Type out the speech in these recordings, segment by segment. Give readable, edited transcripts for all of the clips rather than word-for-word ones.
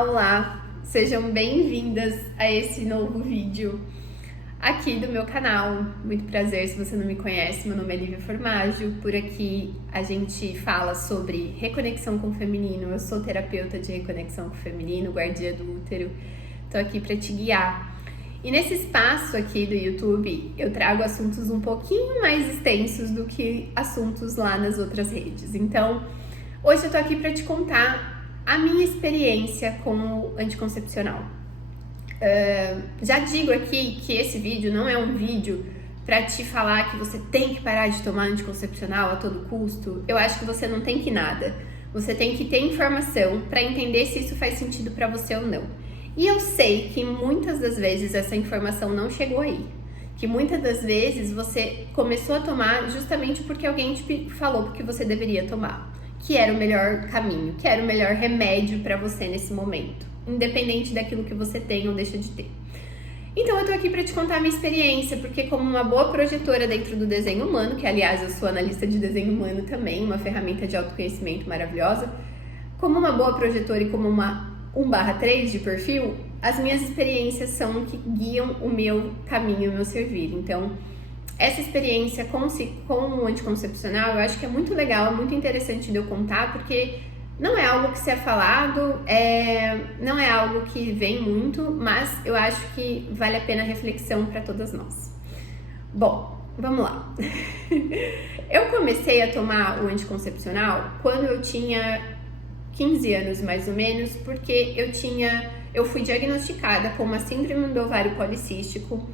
Olá! Sejam bem-vindas a esse novo vídeo aqui do meu canal. Muito prazer, se você não me conhece, meu nome é Lívia Formaggio. Por aqui a gente fala sobre reconexão com o feminino. Eu sou terapeuta de reconexão com o feminino, guardiã do útero. Tô aqui para te guiar. E nesse espaço aqui do YouTube, eu trago assuntos um pouquinho mais extensos do que assuntos lá nas outras redes. Então, hoje eu tô aqui para te contar a minha experiência com o anticoncepcional. Já digo aqui que esse vídeo não é um vídeo para te falar que você tem que parar de tomar anticoncepcional a todo custo. Eu acho que você não tem que nada. Você tem que ter informação para entender se isso faz sentido para você ou não. E eu sei que muitas das vezes essa informação não chegou aí. Que muitas das vezes você começou a tomar justamente porque alguém te falou que você deveria tomar. Que era o melhor caminho, que era o melhor remédio para você nesse momento, independente daquilo que você tem ou deixa de ter. Então eu tô aqui para te contar a minha experiência, porque como uma boa projetora dentro do desenho humano, que aliás eu sou analista de desenho humano também, uma ferramenta de autoconhecimento maravilhosa, como uma boa projetora e como uma 1/3 de perfil, as minhas experiências são que guiam o meu caminho, o meu servir. Então, essa experiência com o anticoncepcional, eu acho que é muito legal, muito interessante de eu contar, porque não é algo que se é falado, não é algo que vem muito, mas eu acho que vale a pena a reflexão para todas nós. Bom, vamos lá. Eu comecei a tomar o anticoncepcional quando eu tinha 15 anos, mais ou menos, porque eu fui diagnosticada com uma síndrome do ovário policístico.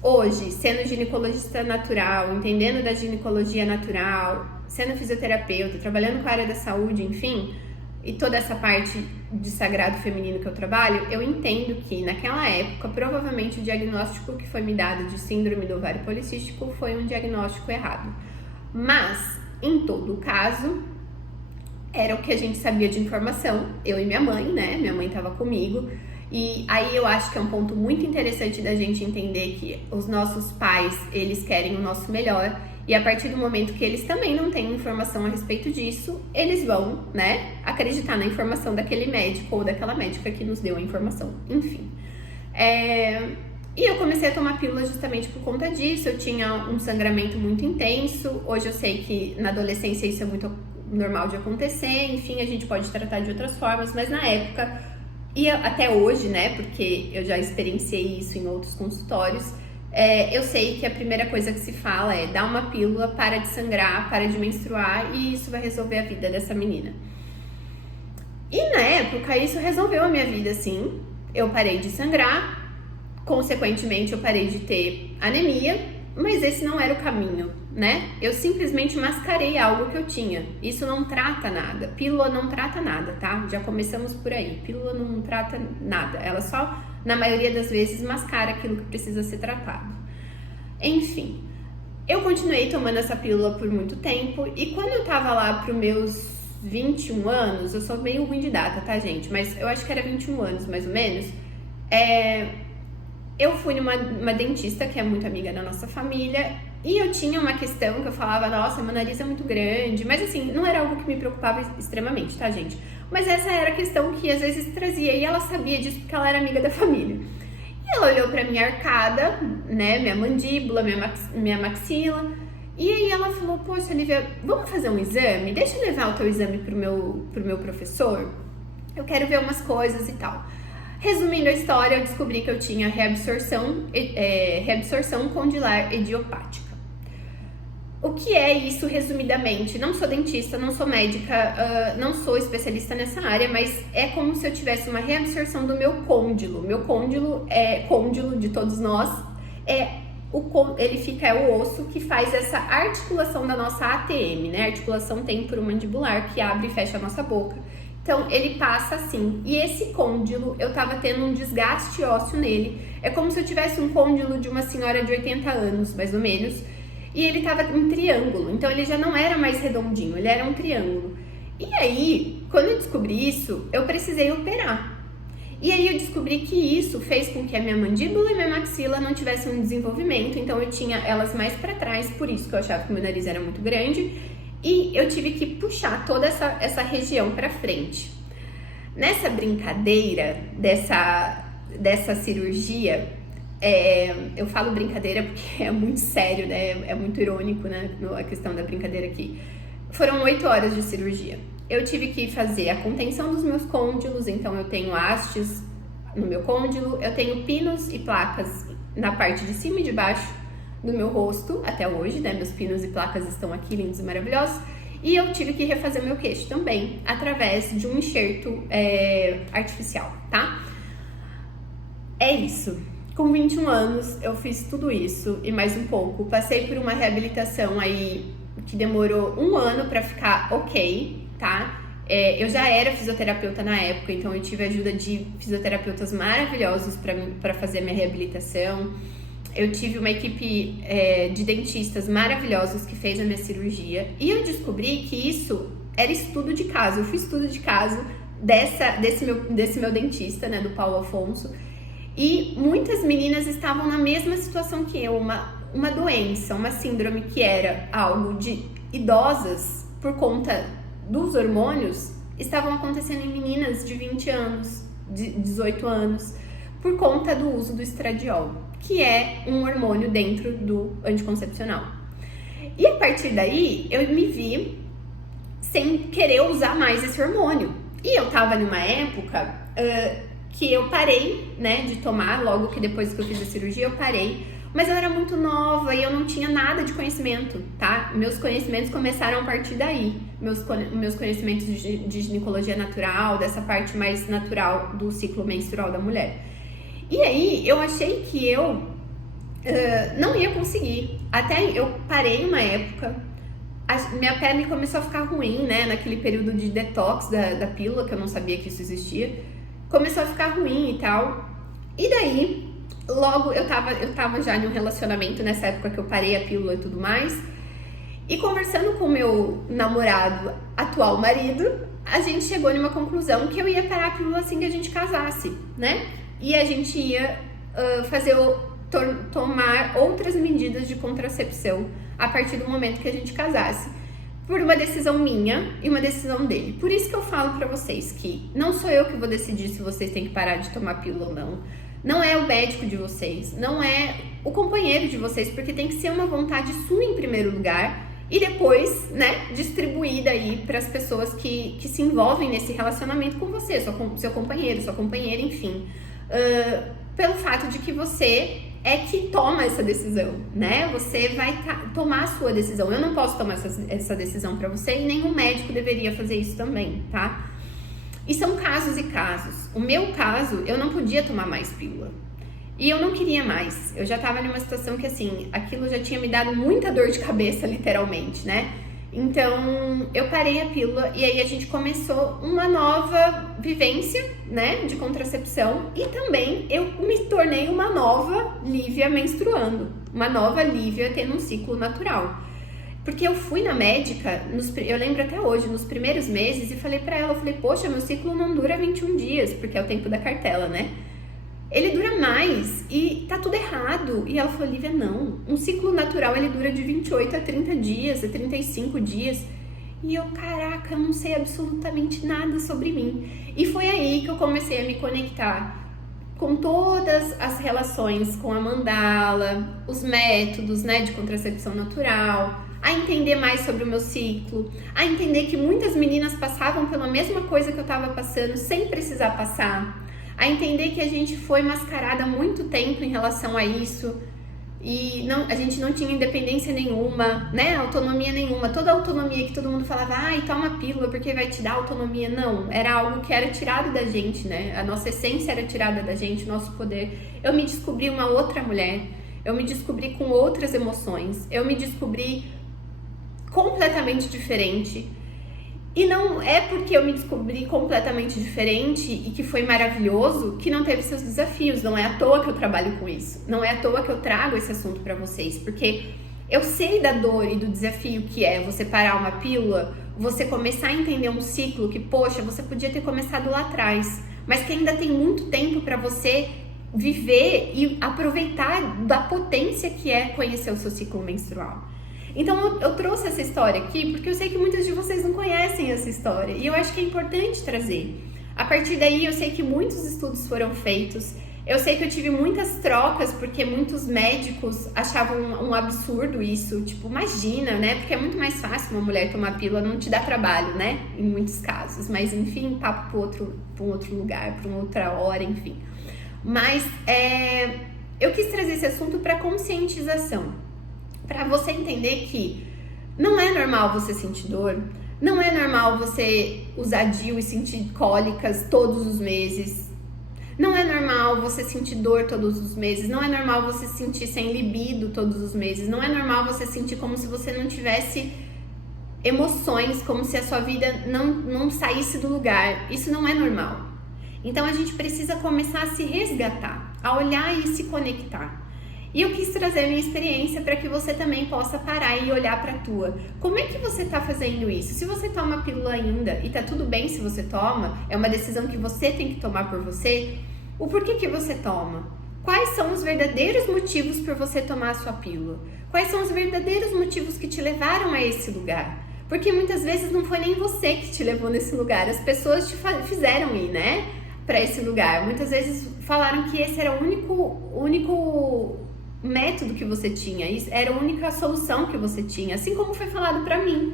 Hoje, sendo ginecologista natural, entendendo da ginecologia natural, sendo fisioterapeuta, trabalhando com a área da saúde, enfim, e toda essa parte de sagrado feminino que eu trabalho, eu entendo que naquela época, provavelmente o diagnóstico que foi me dado de síndrome do ovário policístico foi um diagnóstico errado. Mas, em todo caso, era o que a gente sabia de informação, eu e minha mãe, né? Minha mãe estava comigo. E aí eu acho que é um ponto muito interessante da gente entender que os nossos pais, eles querem o nosso melhor, e a partir do momento que eles também não têm informação a respeito disso, eles vão, né, acreditar na informação daquele médico ou daquela médica que nos deu a informação, enfim. E eu comecei a tomar pílula justamente por conta disso. Eu tinha um sangramento muito intenso. Hoje eu sei que na adolescência isso é muito normal de acontecer, enfim, a gente pode tratar de outras formas, mas na época, e até hoje, né, porque eu já experienciei isso em outros consultórios, eu sei que a primeira coisa que se fala é dá uma pílula, para de sangrar, para de menstruar, e isso vai resolver a vida dessa menina. E na época isso resolveu a minha vida, sim. Eu parei de sangrar, consequentemente eu parei de ter anemia, mas esse não era o caminho, né? Eu simplesmente mascarei algo que eu tinha. Isso não trata nada. Pílula não trata nada, tá? Já começamos por aí. Pílula não trata nada. Ela só, na maioria das vezes, mascara aquilo que precisa ser tratado. Enfim, eu continuei tomando essa pílula por muito tempo. E quando eu tava lá pros meus 21 anos, eu sou meio ruim de data, tá, gente? Mas eu acho que era 21 anos, mais ou menos. Eu fui numa dentista que é muito amiga da nossa família, e eu tinha uma questão que eu falava, nossa, meu nariz é muito grande, mas assim, não era algo que me preocupava extremamente, tá, gente? Mas essa era a questão que às vezes trazia, e ela sabia disso porque ela era amiga da família. E ela olhou pra minha arcada, né, minha mandíbula, minha maxila, e aí ela falou, poxa, Lívia, vamos fazer um exame? Deixa eu levar o teu exame pro meu professor, eu quero ver umas coisas e tal. Resumindo a história, eu descobri que eu tinha reabsorção condilar idiopática. O que é isso, resumidamente? Não sou dentista, não sou médica, não sou especialista nessa área, mas é como se eu tivesse uma reabsorção do meu côndilo. Meu côndilo é côndilo de todos nós, é o osso que faz essa articulação da nossa ATM, né? Articulação temporomandibular, que abre e fecha a nossa boca. Então, ele passa assim, e esse côndilo, eu tava tendo um desgaste ósseo nele, é como se eu tivesse um côndilo de uma senhora de 80 anos, mais ou menos, e ele tava em triângulo, então ele já não era mais redondinho, ele era um triângulo. E aí, quando eu descobri isso, eu precisei operar. E aí eu descobri que isso fez com que a minha mandíbula e minha maxila não tivessem um desenvolvimento, então eu tinha elas mais para trás, por isso que eu achava que meu nariz era muito grande, e eu tive que puxar toda essa região para frente. Nessa brincadeira dessa cirurgia, eu falo brincadeira porque é muito sério, né? É muito irônico, né? A questão da brincadeira aqui. Foram 8 horas de cirurgia. Eu tive que fazer a contenção dos meus côndilos, então eu tenho hastes no meu côndilo, eu tenho pinos e placas na parte de cima e de baixo do meu rosto, até hoje, né? Meus pinos e placas estão aqui, lindos e maravilhosos. E eu tive que refazer o meu queixo também, através de um enxerto artificial, tá? É isso. Com 21 anos, eu fiz tudo isso e mais um pouco. Passei por uma reabilitação aí que demorou 1 ano pra ficar ok, tá? Eu já era fisioterapeuta na época, então eu tive a ajuda de fisioterapeutas maravilhosos pra fazer a minha reabilitação. Eu tive uma equipe de dentistas maravilhosos que fez a minha cirurgia. E eu descobri que isso era estudo de caso. Eu fiz estudo de caso desse meu dentista, né, do Paulo Afonso. E muitas meninas estavam na mesma situação que eu, uma doença, uma síndrome que era algo de idosas por conta dos hormônios, estavam acontecendo em meninas de 20 anos, de 18 anos, por conta do uso do estradiol, que é um hormônio dentro do anticoncepcional. E a partir daí, eu me vi sem querer usar mais esse hormônio. E eu tava numa época que eu parei, né, de tomar, logo que depois que eu fiz a cirurgia, eu parei. Mas eu era muito nova e eu não tinha nada de conhecimento, tá? Meus conhecimentos começaram a partir daí. Meus conhecimentos de ginecologia natural, dessa parte mais natural do ciclo menstrual da mulher. E aí, eu achei que eu não ia conseguir. Até eu parei uma época, minha pele começou a ficar ruim, né? Naquele período de detox da pílula, que eu não sabia que isso existia. Começou a ficar ruim e tal. E daí, logo eu tava já em um relacionamento nessa época que eu parei a pílula e tudo mais. E conversando com o meu namorado, atual marido, a gente chegou numa conclusão que eu ia parar a pílula assim que a gente casasse, né? E a gente ia tomar outras medidas de contracepção a partir do momento que a gente casasse. Por uma decisão minha e uma decisão dele. Por isso que eu falo pra vocês que não sou eu que vou decidir se vocês têm que parar de tomar pílula ou não. Não é o médico de vocês, não é o companheiro de vocês, porque tem que ser uma vontade sua em primeiro lugar e depois, né, distribuída aí para as pessoas que se envolvem nesse relacionamento com você, seu companheiro, sua companheira, enfim. Pelo fato de que você é que toma essa decisão, né? Você vai tomar a sua decisão. Eu não posso tomar essa decisão pra você e nenhum médico deveria fazer isso também, tá? E são casos e casos. O meu caso, eu não podia tomar mais pílula. E eu não queria mais. Eu já tava numa situação que, assim, aquilo já tinha me dado muita dor de cabeça, literalmente, né? Então, eu parei a pílula e aí a gente começou uma nova vivência, né, de contracepção. E também eu me tornei uma nova Lívia menstruando, uma nova Lívia tendo um ciclo natural. Porque eu fui na médica, eu lembro até hoje, nos primeiros meses, e falei pra ela, poxa, meu ciclo não dura 21 dias, porque é o tempo da cartela, né? Ele dura mais e tá tudo errado. E ela falou, Lívia, não. Um ciclo natural, ele dura de 28 a 30 dias, a 35 dias. E eu, caraca, eu não sei absolutamente nada sobre mim. E foi aí que eu comecei a me conectar com todas as relações com a mandala, os métodos, né, de contracepção natural, a entender mais sobre o meu ciclo, a entender que muitas meninas passavam pela mesma coisa que eu tava passando sem precisar passar, a entender que a gente foi mascarada há muito tempo em relação a isso e a gente não tinha independência nenhuma, né, autonomia nenhuma. Toda a autonomia que todo mundo falava, ai, toma pílula porque vai te dar autonomia, não, era algo que era tirado da gente, né, a nossa essência era tirada da gente, o nosso poder. Eu me descobri uma outra mulher, eu me descobri com outras emoções, eu me descobri completamente diferente. E não é porque eu me descobri completamente diferente e que foi maravilhoso que não teve seus desafios. Não é à toa que eu trabalho com isso. Não é à toa que eu trago esse assunto pra vocês. Porque eu sei da dor e do desafio que é você parar uma pílula, você começar a entender um ciclo que, poxa, você podia ter começado lá atrás, mas que ainda tem muito tempo pra você viver e aproveitar da potência que é conhecer o seu ciclo menstrual. Então eu trouxe essa história aqui porque eu sei que muitas de vocês não conhecem essa história e eu acho que é importante trazer. A partir daí, eu sei que muitos estudos foram feitos. Eu sei que eu tive muitas trocas, porque muitos médicos achavam um absurdo isso. Tipo, imagina, né? Porque é muito mais fácil uma mulher tomar pílula, não te dá trabalho, né? Em muitos casos. Mas, enfim, papo para um outro lugar, para uma outra hora, enfim. Mas eu quis trazer esse assunto para conscientização. Para você entender que não é normal você sentir dor. Não é normal você usar DIU e sentir cólicas todos os meses. Não é normal você sentir dor todos os meses. Não é normal você sentir sem libido todos os meses. Não é normal você sentir como se você não tivesse emoções, como se a sua vida não saísse do lugar. Isso não é normal. Então a gente precisa começar a se resgatar, a olhar e se conectar. E eu quis trazer a minha experiência para que você também possa parar e olhar para a tua. Como é que você está fazendo isso? Se você toma pílula ainda, e tá tudo bem se você toma, é uma decisão que você tem que tomar por você, o porquê que você toma? Quais são os verdadeiros motivos por você tomar a sua pílula? Quais são os verdadeiros motivos que te levaram a esse lugar? Porque muitas vezes não foi nem você que te levou nesse lugar, as pessoas te fizeram ir, né? Para esse lugar. Muitas vezes falaram que esse era o único método que você tinha, isso era a única solução que você tinha, assim como foi falado pra mim.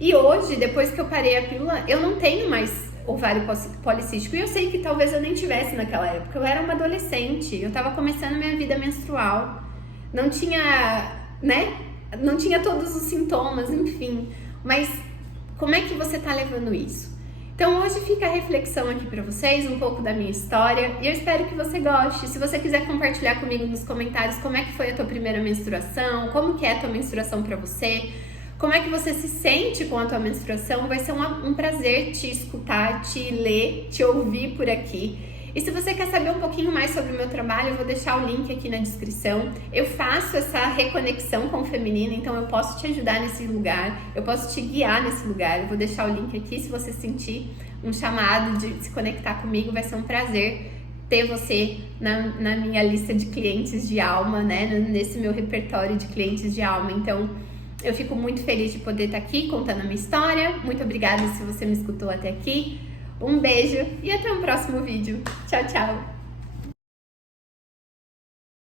E hoje, depois que eu parei a pílula, eu não tenho mais ovário policístico, e eu sei que talvez eu nem tivesse naquela época. Eu era uma adolescente, eu tava começando minha vida menstrual, não tinha, né, não tinha todos os sintomas, enfim. Mas como é que você tá levando isso? Então hoje fica a reflexão aqui pra vocês, um pouco da minha história, e eu espero que você goste. Se você quiser compartilhar comigo nos comentários como é que foi a tua primeira menstruação, como que é a tua menstruação pra você, como é que você se sente com a tua menstruação, vai ser um prazer te escutar, te ler, te ouvir por aqui. E se você quer saber um pouquinho mais sobre o meu trabalho, eu vou deixar o link aqui na descrição. Eu faço essa reconexão com o feminino, então eu posso te ajudar nesse lugar, eu posso te guiar nesse lugar. Eu vou deixar o link aqui, se você sentir um chamado de se conectar comigo, vai ser um prazer ter você na minha lista de clientes de alma, né? Nesse meu repertório de clientes de alma. Então, eu fico muito feliz de poder estar aqui contando a minha história. Muito obrigada se você me escutou até aqui. Um beijo e até o próximo vídeo. Tchau, tchau!